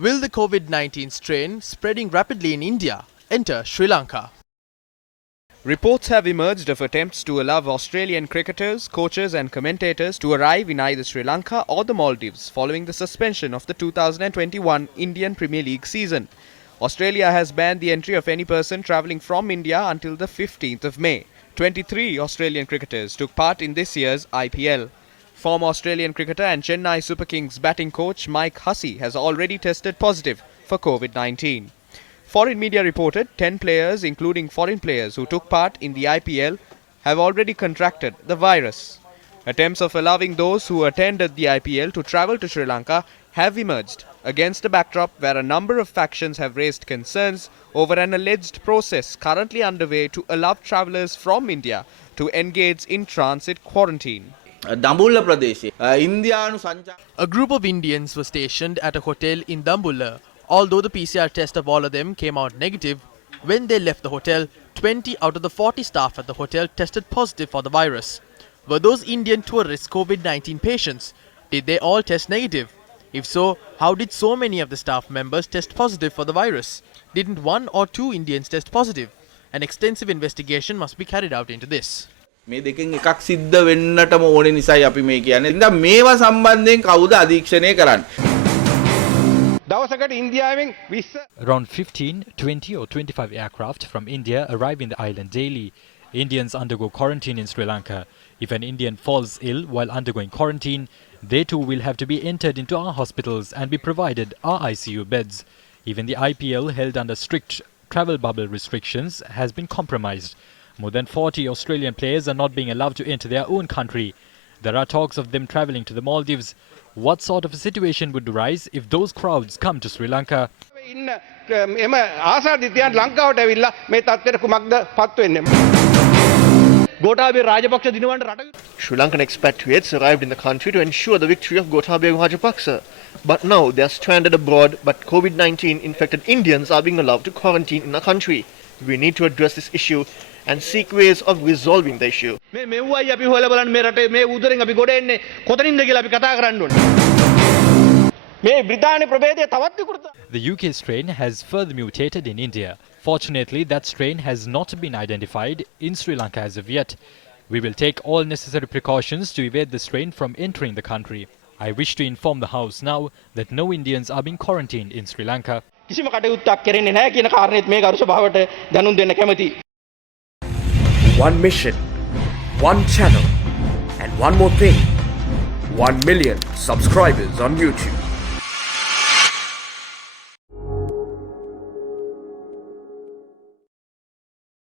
Will the COVID-19 strain spreading rapidly in India enter Sri Lanka? Reports have emerged of attempts to allow Australian cricketers, coaches and commentators to arrive in either Sri Lanka or the Maldives following the suspension of the 2021 Indian Premier League season. Australia has banned the entry of any person travelling from India until the 15th of May. 23 Australian cricketers took part in this year's IPL. Former Australian cricketer and Chennai Super Kings batting coach Mike Hussey has already tested positive for COVID-19. Foreign media reported 10 players, including foreign players who took part in the IPL, have already contracted the virus. Attempts of allowing those who attended the IPL to travel to Sri Lanka have emerged against a backdrop where a number of factions have raised concerns over an alleged process currently underway to allow travellers from India to engage in transit quarantine. A group of Indians were stationed at a hotel in Dambulla. Although the PCR test of all of them came out negative, when they left the hotel, 20 out of the 40 staff at the hotel tested positive for the virus. Were those Indian tourists COVID-19 patients? Did they all test negative? If so, how did so many of the staff members test positive for the virus? Didn't 1 or 2 Indians test positive? An extensive investigation must be carried out into this. මේ දෙකෙන් එකක් සිද්ධ වෙන්නටම ඕනේ නිසායි අපි මේ කියන්නේ. ඉතින් මේවා සම්බන්ධයෙන් කවුද අධීක්ෂණය කරන්නේ? දවසකට ඉන්දියාවෙන් 20 Around 15, 20 or 25 aircraft from India arrive in the island daily. Indians undergo quarantine in Sri Lanka. If an Indian falls ill while undergoing quarantine, they too will have to be entered into our hospitals and be provided our ICU beds. Even the IPL, held under strict travel bubble restrictions, has been compromised. More than 40 Australian players are not being allowed to enter their own country. There are talks of them travelling to the Maldives. What sort of a situation would arise if those crowds come to Sri Lanka? Sri Lankan expatriates arrived in the country to ensure the victory of Gotabaya Rajapaksa. But now they are stranded abroad, but COVID-19 infected Indians are being allowed to quarantine in the country. We need to address this issue and seek ways of resolving the issue. The UK strain has further mutated in India. Fortunately, that strain has not been identified in Sri Lanka as of yet. We will take all necessary precautions to evade the strain from entering the country. I wish to inform the House now that no Indians are being quarantined in Sri Lanka. One mission, one channel, and one more thing. 1 million subscribers on YouTube.